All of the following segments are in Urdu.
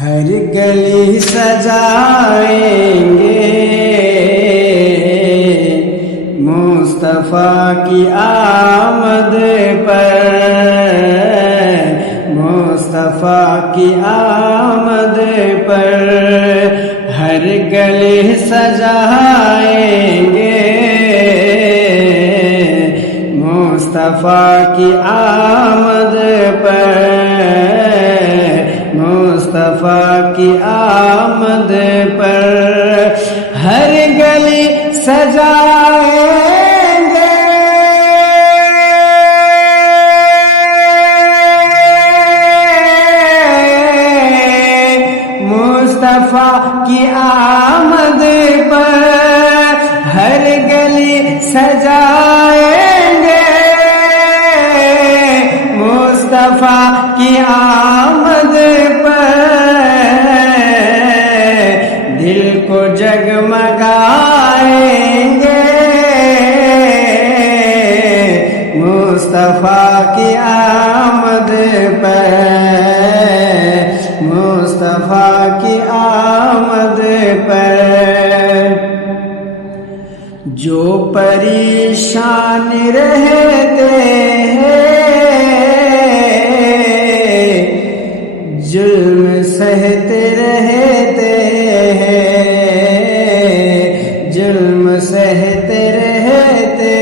ہر گلی سجائیں گے مصطفیٰ کی آمد پر، مصطفیٰ کی آمد پر ہر گلی سجائیں گے مصطفیٰ کی آمد پر، مصطفیٰ کی آمد پر ہر گلی سجائیں گے مصطفیٰ کی آمد پر ہر گلی سجائیں گے مصطفیٰ کی آمد پر دل کو جگمگائیں گے مصطفیٰ کی آمد پر، مصطفیٰ کی آمد پر جو پریشان رہتے ہیں ظلم سہتے رہتے ہیں، ظلم سہتے رہتے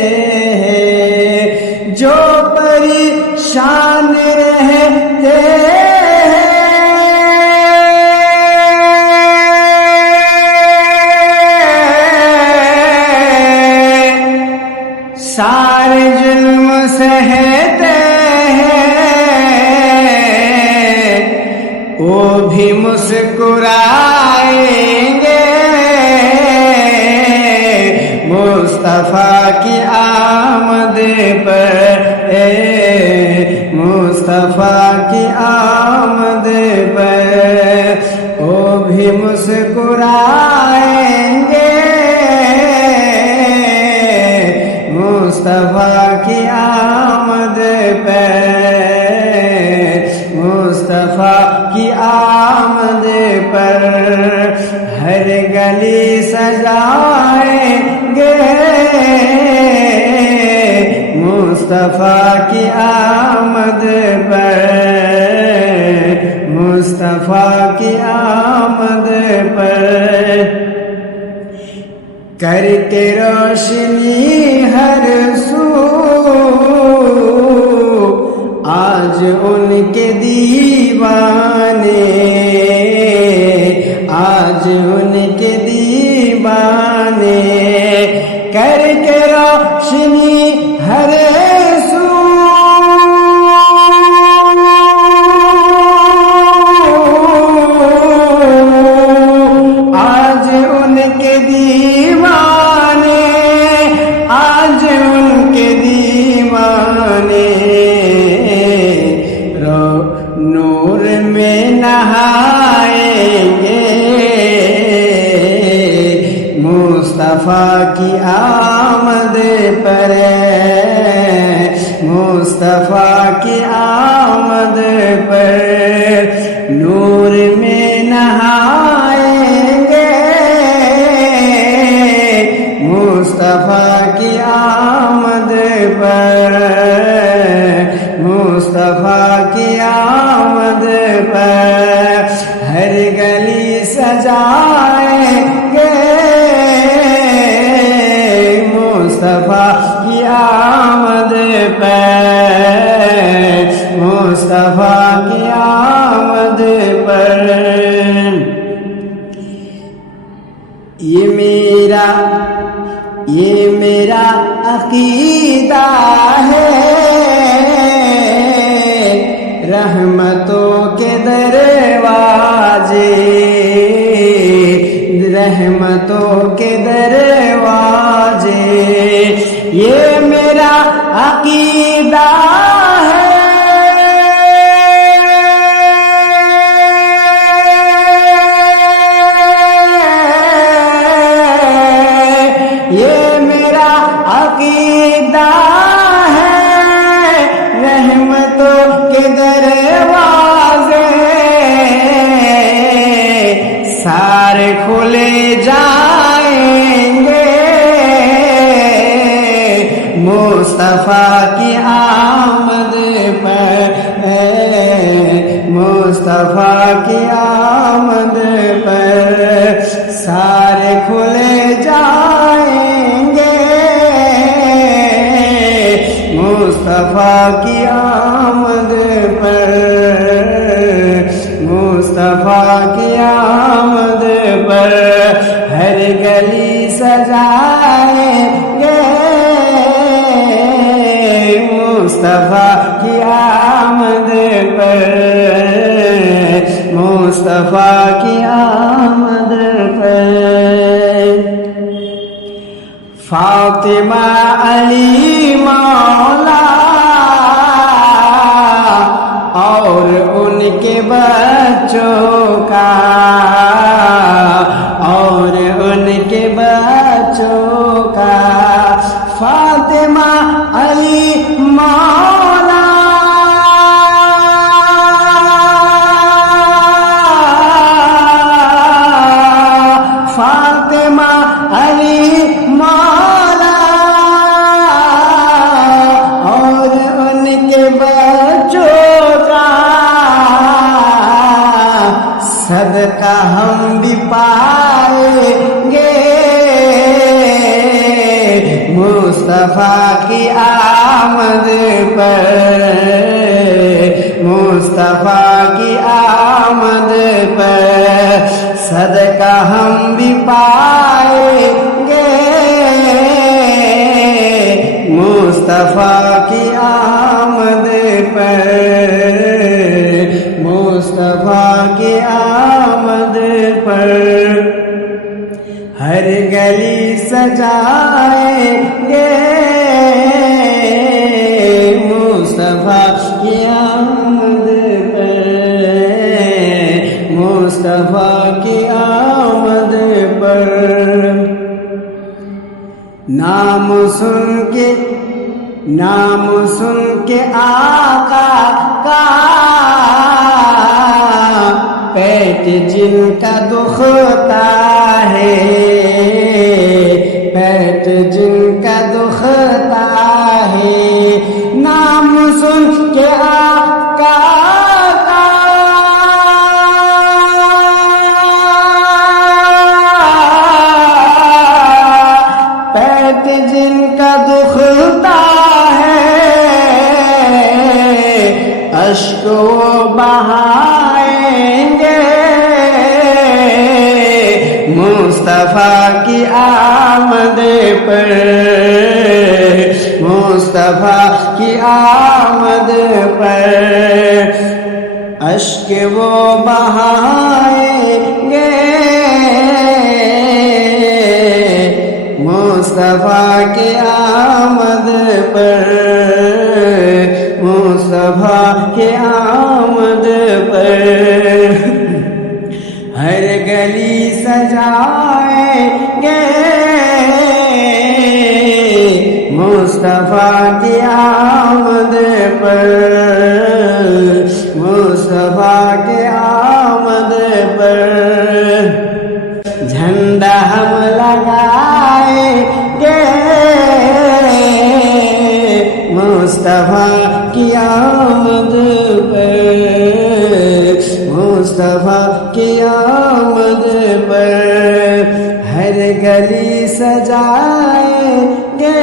ہیں جو پریشان رہتے سارے ظلم سہتے ہیں وہ بھی مسکرائیں گے مصطفیٰ کی آمد پر، مصطفیٰ کی آمد پر وہ بھی مسکرائیں گے مصطفیٰ کی آمد پر، مصطفیٰ کی آمد پر ہر گلی سجائیں گے مصطفیٰ کی آمد پر، مصطفیٰ کی آمد پر کر کے روشنی ہر سو آج ان کے دیوانے، آج ان کے دیوانے کر کے روشنی ہر سو آج ان کے دیوانے، آج ان کے دیوانے نور میں نہائیں گے مصطفیٰ کی آمد پر، مصطفیٰ کی آمد پر نور میں نہائیں گے مصطفیٰ کی آمد پر، مصطفیٰ کی آمد پر ہر گلی سجائیں گے مصطفیٰ کی آمد پر، مصطفیٰ کی آمد پر یہ میرا عقیدہ ہے رحمتوں کے دروازے، رحمتوں کے دروازے یہ میرا عقیدہ ہے یہ میرا عقیدہ ہے رحمتوں کے دروازے سارے کھلے جائیں گے مصطفیٰ کی آمد پر، مصطفیٰ کی آمد پر سارے کھلے جائیں گے مصطفیٰ کی آمد پر، مصطفیٰ کی آمد پر ہر گلی سجائیں گے مصطفیٰ کی آمد پر، مصطفیٰ کی آمد پر فاطمہ علی مولا اور ان کے بچوں کا، اور ان کے بچوں کا فاطمہ علی مولا فاطمہ علی مولا اور ان کے بچوں کا صدقہ ہم بھی پائیں گے مصطفیٰ کی آمد پر، مصطفیٰ کی آمد پر صدقہ ہم بھی پائیں گے مصطفیٰ کی آمد پر، مصطفیٰ کی آمد پر ہر گلی سجائیں گے مصطفیٰ کی آمد پر، مصطفیٰ کی آمد پر نام سن کے آقا کا پیٹ جن کا دکھتا ہے، پیٹ جن کا دکھتا ہے نام سن کے آقا کا پیٹ جن کا دکھتا ہے اشک وہ بہائیں گے مصطفیٰ کی آمد پر، مصطفیٰ کی آمد پر اشک وہ بہائیں گے مصطفیٰ کی آمد پر، مصطفیٰ کی آمد پر ہر گلی سجائیں گے مصطفیٰ کی آمد پر، مصطفیٰ کی آمد پر جھنڈا ہم لگائیں گے مصطفیٰ کی آمد پر، مصطفیٰ کی آمد پر ہر گلی سجائیں گے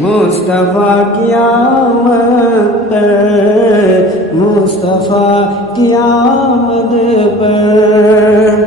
مصطفیٰ کی آمد پر، مصطفیٰ کی آمد پر